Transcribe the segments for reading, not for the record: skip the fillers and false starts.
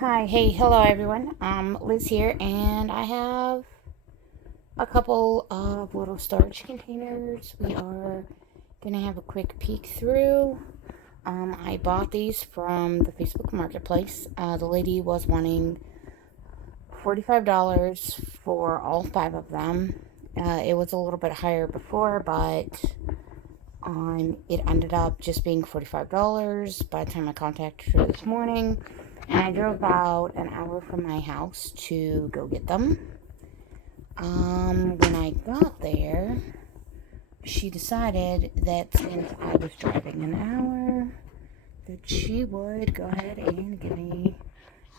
Hi, hey, hello everyone. Liz here, and I have a couple of little storage containers. We are gonna have a quick peek through. I bought these from the Facebook Marketplace. The lady was wanting $45 for all five of them. It was a little bit higher before, but it ended up just being $45 by the time I contacted her this morning. And I drove about an hour from my house to go get them. When I got there, she decided that since I was driving an hour, that she would go ahead and give me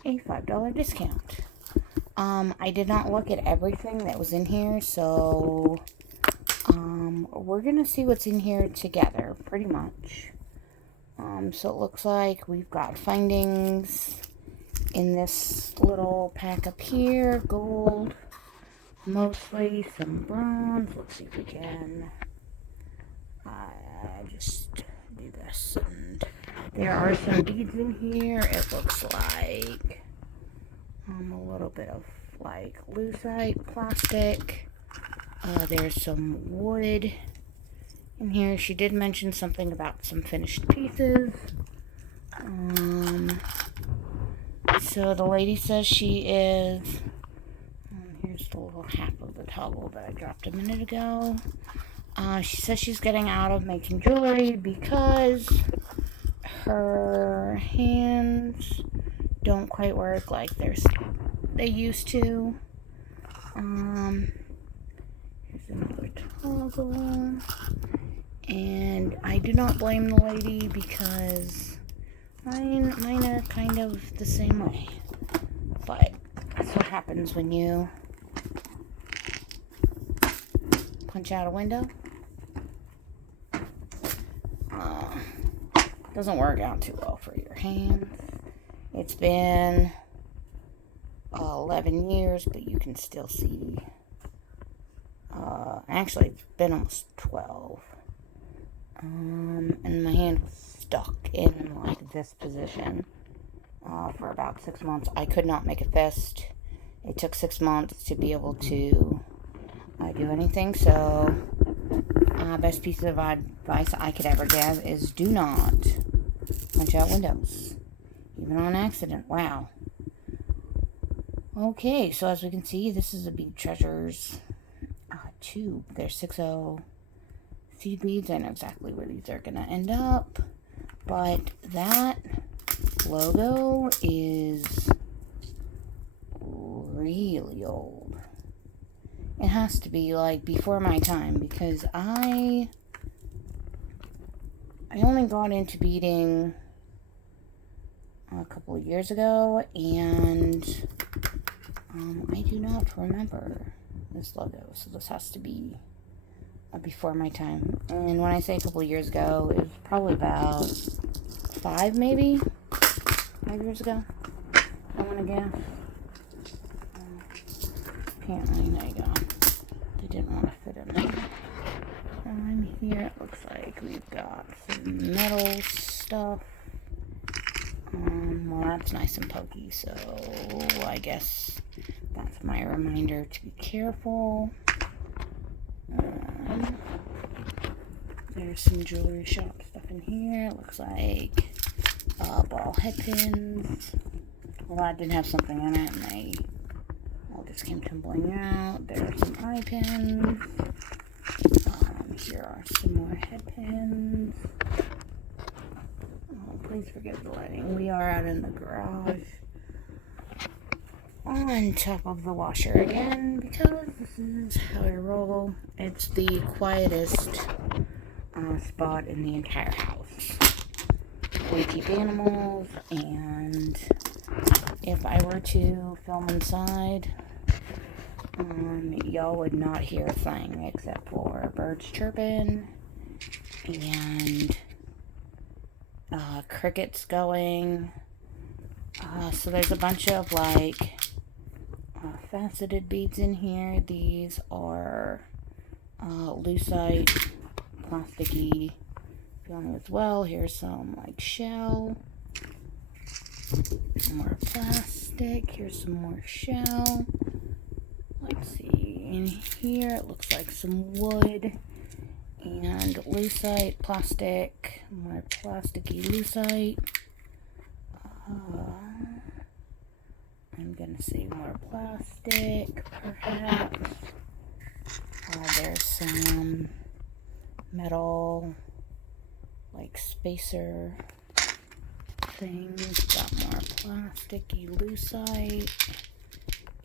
a $5 discount. I did not look at everything that was in here, so we're gonna see what's in here together, pretty much. So it looks like we've got findings in this little pack up here. Gold, mostly some bronze. Let's see if we can just do this. And there are some beads in here. It looks like a little bit of like lucite plastic. There's some wood in here. She did mention something about some finished pieces. So the lady says she is, here's the little half of the toggle that I dropped a minute ago. She says she's getting out of making jewelry because her hands don't quite work like they used to. Here's another toggle. And I do not blame the lady because mine are kind of the same way. But that's what happens when you punch out a window. Doesn't work out too well for your hands. It's been 11 years, but you can still see. Actually, it's been almost 12. And my hand was stuck in like this position for about 6 months. I could not make a fist. It took 6 months to be able to do anything. So, best piece of advice I could ever give is do not punch out windows, even on accident. Wow. Okay, so as we can see, this is a Bead Treasures tube. There's 60 seed beads. I know exactly where these are gonna end up, but that logo is really old. It has to be like before my time, because I only got into beading a couple of years ago, and I do not remember this logo, so this has to be before my time. And when I say a couple of years ago, it was probably about 5 years ago, I want to guess. Apparently, there you go. They didn't want to fit in there. Here it looks like we've got some metal stuff. Well, that's nice and pokey, so I guess that's my reminder to be careful. There's some jewelry shop stuff in here. It looks like ball head pins. Well, I did have something in it, and they all just came tumbling out. There are some eye pins. Here are some more head pins. Oh, please forgive the lighting. We are out in the garage, on top of the washer again, because this is how I roll. It's the quietest spot in the entire house. We keep animals, and if I were to film inside, y'all would not hear a thing except for birds chirping and crickets going. So there's a bunch of like faceted beads in here. These are lucite, plasticky feeling as well. Here's some like shell. More plastic. Here's some more shell. Let's see. In here, it looks like some wood and lucite, plastic. More plasticky lucite. I'm gonna say more plastic, perhaps. There's some metal, like spacer things. Got more plasticky lucite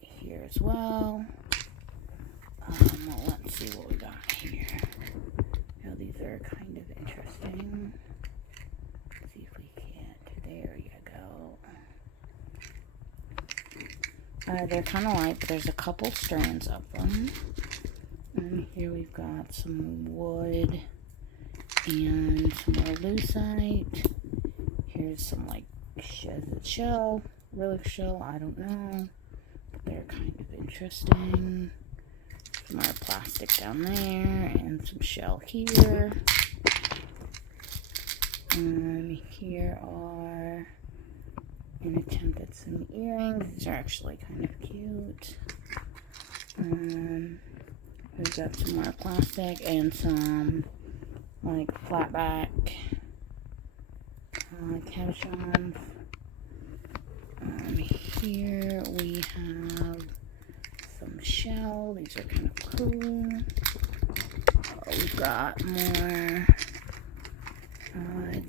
here as well. Let's see what we got here. Now these are kind of interesting. Let's see if we can't. There you go. They're kind of light, but there's a couple strands of them. And here we've got some wood and some more lucite. Here's some like shell, relic shell, I don't know, but they're kind of interesting. Some more plastic down there and some shell here. And here are an attempt at some earrings. These are actually kind of cute. We've got some more plastic and some like flat back cabochons. Here we have some shell. These are kind of cool. We've got more.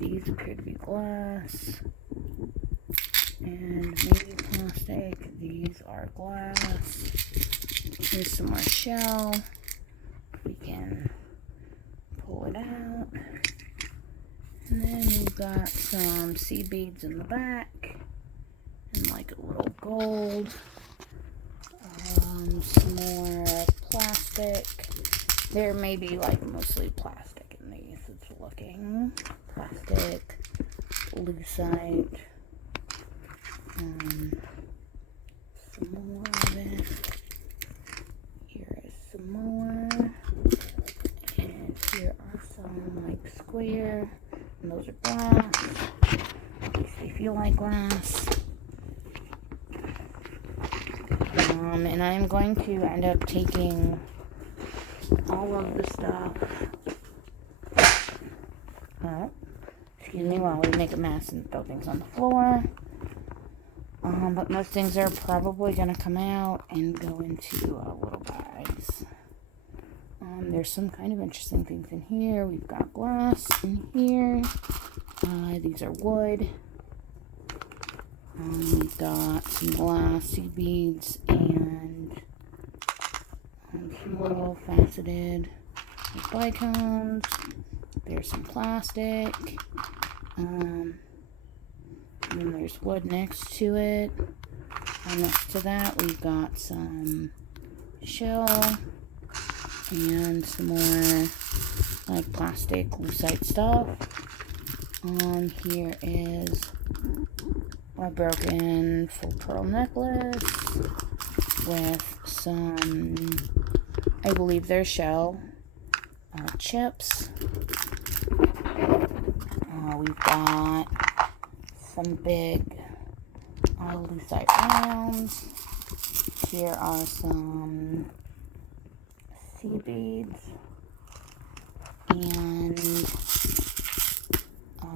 These appear to be glass and maybe plastic. These are glass. Here's some more shell. We can pull it out. And then we've got some seed beads in the back. And like a little gold. Some more plastic. There may be like mostly plastic in these. It's looking. Plastic, lucite. Some more of it. Here is some more. And here are some like square. And those are glass. At least they feel like glass. And I'm going to end up taking all of the stuff. Excuse me while we make a mess and throw things on the floor. But most things are probably going to come out and go into little bags. There's some kind of interesting things in here. We've got glass in here. These are wood. We've got some glass, seed beads, and some little faceted bicones. There's some plastic. And then there's wood next to it. And next to that, we've got some shell and some more like plastic lucite stuff. Here is a broken full pearl necklace with some, I believe they're shell chips. We've got some big lucite rounds. Here are some seed beads and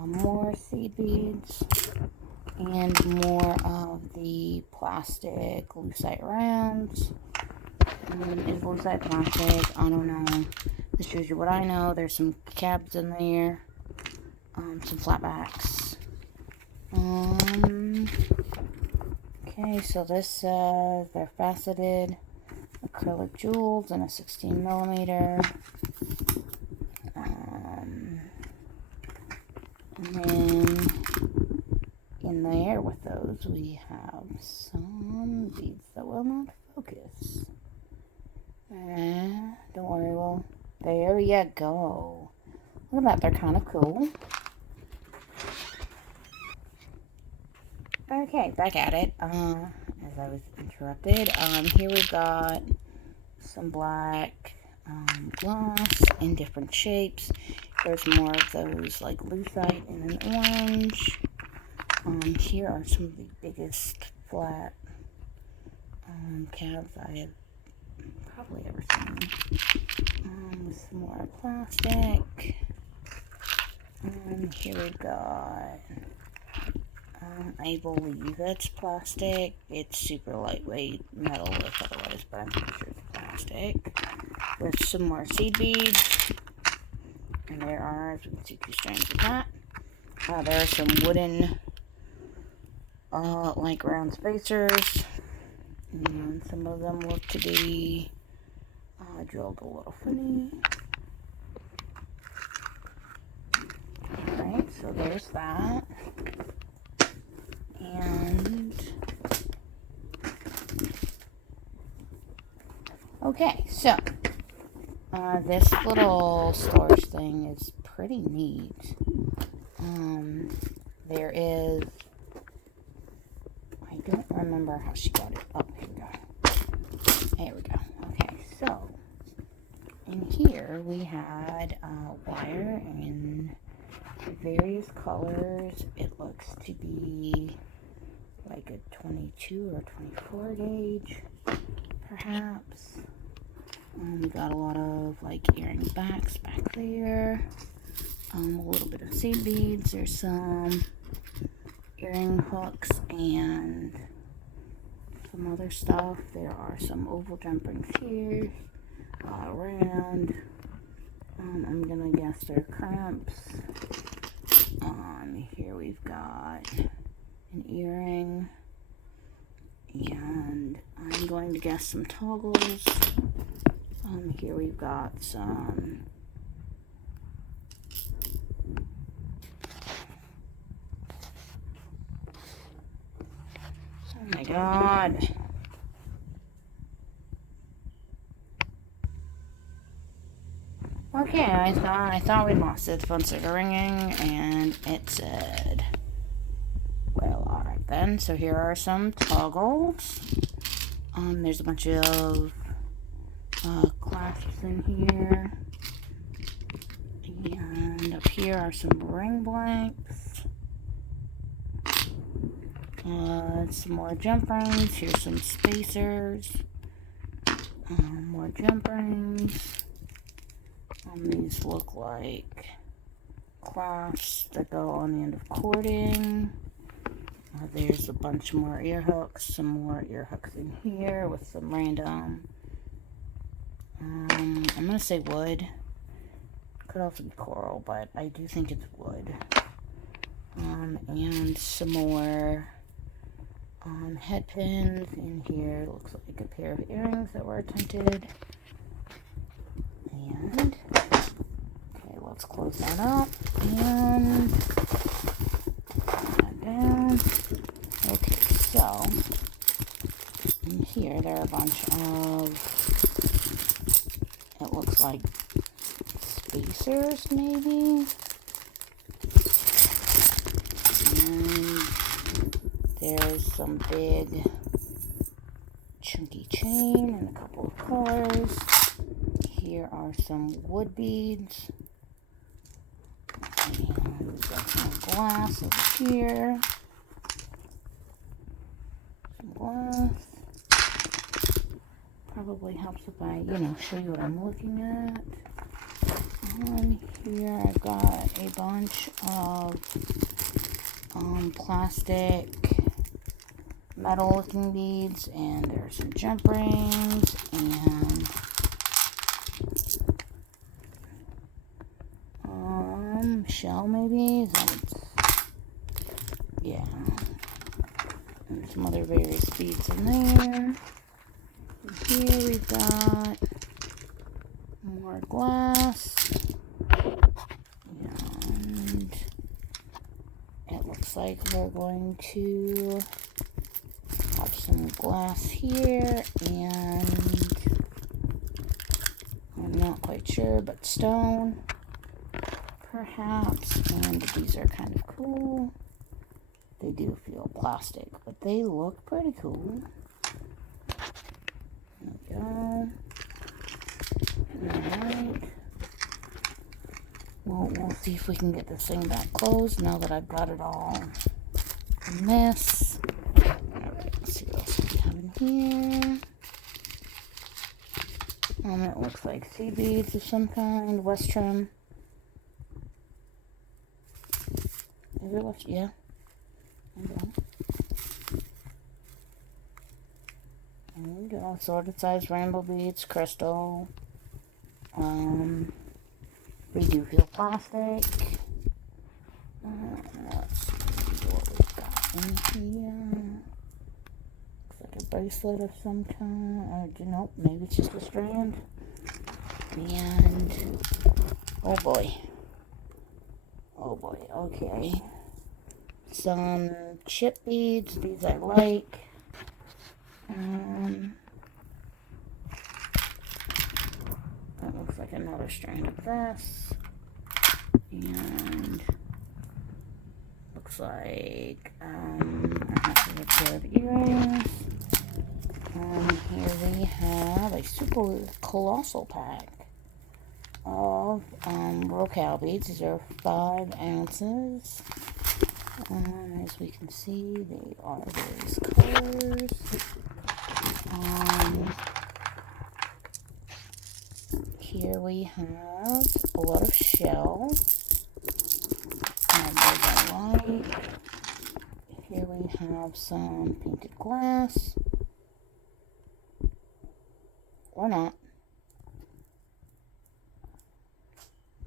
more seed beads and more of the plastic lucite rounds. Is lucite plastic? I don't know. This shows you what I know. There's some cabs in there. Some flatbacks. Okay, so this says they're faceted acrylic jewels in a 16 millimeter. And then in there with those we have some beads that will not focus. Don't worry, well, there you go. Look at that, they're kind of cool. Okay, back at it, as I was interrupted. Here we've got some black gloss in different shapes. There's more of those like lucite in an orange. here are some of the biggest flat cabs I have probably ever seen. With some more plastic. Here we've got, I believe it's plastic. It's super lightweight metal if otherwise, but I'm pretty sure it's plastic. With some more seed beads. And there are, as we can see, 2 strands of that. There are some wooden, like round spacers. And some of them look to be drilled a little funny. Alright, so there's that. And okay, so this little storage thing is pretty neat. There is, I don't remember how she got it. Oh, here we go. There we go. Okay, so in here we had wire in various colors. It looks to be like a 22 or 24 gauge, perhaps. We got a lot of like earring backs back there. A little bit of seed beads. There's some earring hooks and some other stuff. There are some oval jump rings here, round. I'm gonna guess they're crimps. Here we've got an earring, and I'm going to guess some toggles. Here we've got some oh my god. Okay, I thought we'd lost it. The phone started ringing, and it said, well, alright then. So here are some toggles. There's a bunch of clasps in here. And up here are some ring blanks. Some more jump rings. Here's some spacers. More jump rings. These look like clasps that go on the end of cording. There's a bunch more ear hooks, some more ear hooks in here with some random, I'm going to say wood. Could also be coral, but I do think it's wood. And some more head pins in here. Looks like a pair of earrings that were tinted. And okay, let's close that up and put that down. Okay, so in here there are a bunch of, it looks like spacers maybe. And there's some big chunky chain in a couple of colors. Here are some wood beads. And we've got some glass over here. Some glass. Probably helps if I, show you what I'm looking at. On here I've got a bunch of plastic metal looking beads, and there are some jump rings and shell maybe. Yeah. And some other various beads in there. And here we've got more glass. And it looks like we're going to have some glass here, and I'm not quite sure, but stone perhaps. And these are kind of cool. They do feel plastic, but they look pretty cool. There we go. Alright. Well, we'll see if we can get this thing back closed now that I've got it all from this. Alright, let's see what else we have in here. It looks like seed beads of some kind. West trim. Is it West? Yeah. Okay. There we go. Assorted size rainbow beads, crystal. We do feel plastic. Let's see what we've got in here. Looks like a bracelet of some kind. Nope, maybe it's just a strand. And oh boy. Oh boy, okay. Some chip beads. These I like. That looks like another strand of this. And looks like I have a pair of earrings. Here we have a super colossal pack of Rocal beads. These are 5 ounces. As we can see, they are various colors. Here we have a lot of shell. Here we have some painted glass. Or not.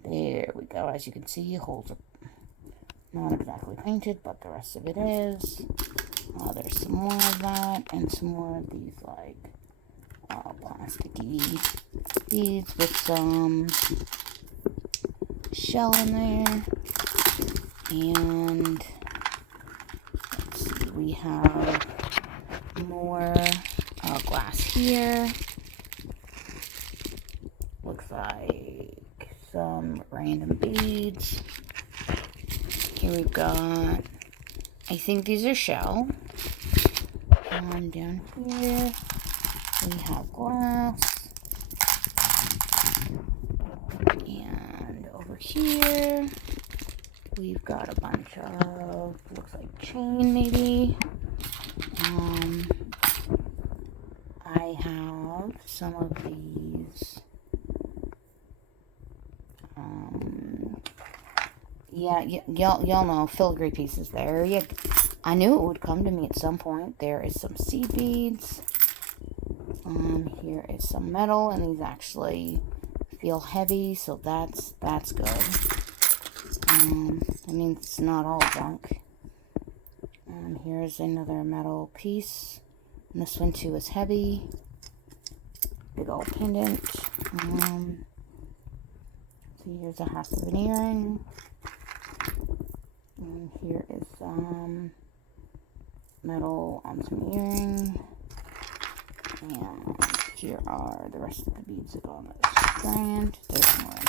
There we go. As you can see, holes are not exactly painted, but the rest of it is. There's some more of that, and some more of these, like, plasticky beads with some shell in there. And let's see, we have more glass here. Looks like some random beads. Here we've got, I think these are shell. Down here we have glass. And over here we've got a bunch of, looks like chain maybe. I have some of these. Yeah, y'all know, filigree pieces there. I knew it would come to me at some point. There is some seed beads. Here is some metal, and these actually feel heavy, so that's good. I mean, it's not all junk. Here's another metal piece. And this one too is heavy. Big old pendant. See, here's a half of an earring. And here is some metal on some earring. And here are the rest of the beads that go on this strand. There's more in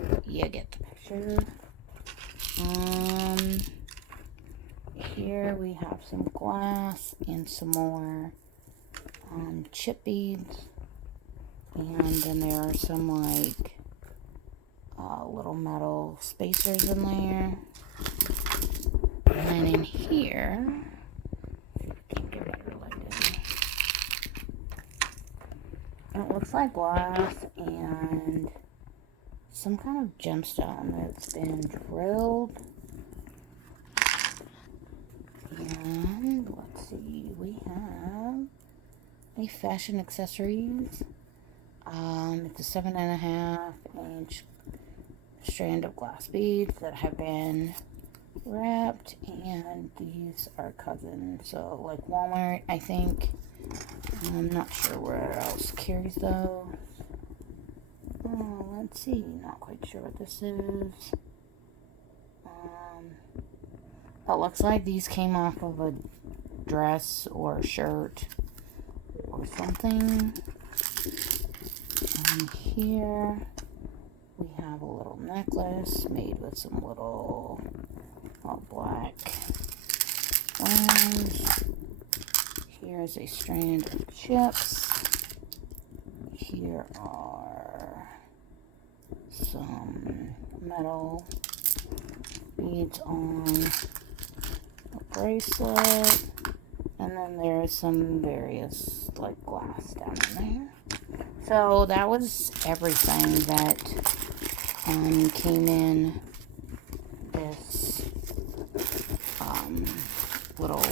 there, but you get the picture. Here we have some glass and some more chip beads. And then there are some like little metal spacers in there. And then in here, can't get better lighted. It looks like glass and some kind of gemstone that's been drilled. And let's see, we have a fashion accessories. It's a 7.5 inch strand of glass beads that have been wrapped, and these are cousins, so like Walmart, I think. I'm not sure where else carries those. Let's see, not quite sure what this is. It looks like these came off of a dress or a shirt or something. And here we have a little necklace made with some little black ones. Here's a strand of chips. Here are some metal beads on bracelet. And then there's some various, like, glass down in there. So that was everything that came in this little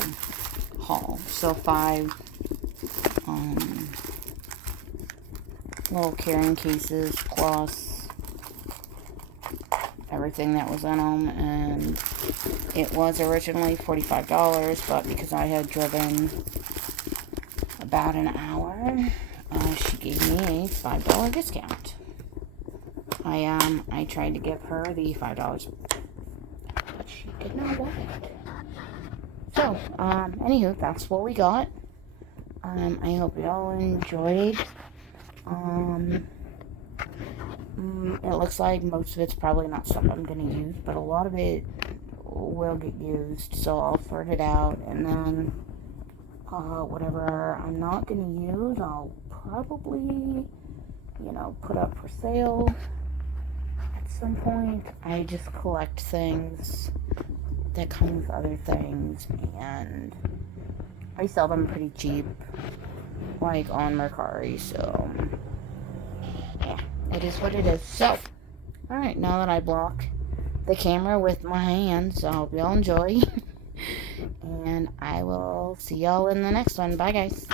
haul. So 5 little carrying cases plus everything that was in them, and it was originally $45, but because I had driven about an hour, she gave me a $5 discount. I tried to give her the $5, but she did not want it. So, anywho, that's what we got. I hope you all enjoyed. It looks like most of it's probably not stuff I'm going to use, but a lot of it will get used, so I'll sort it out, and then whatever I'm not going to use, I'll probably, put up for sale at some point. I just collect things that come with other things, and I sell them pretty cheap, like on Mercari, so yeah, it is what it is. So, alright, now that I block the camera with my hands, I hope y'all enjoy, and I will see y'all in the next one. Bye, guys.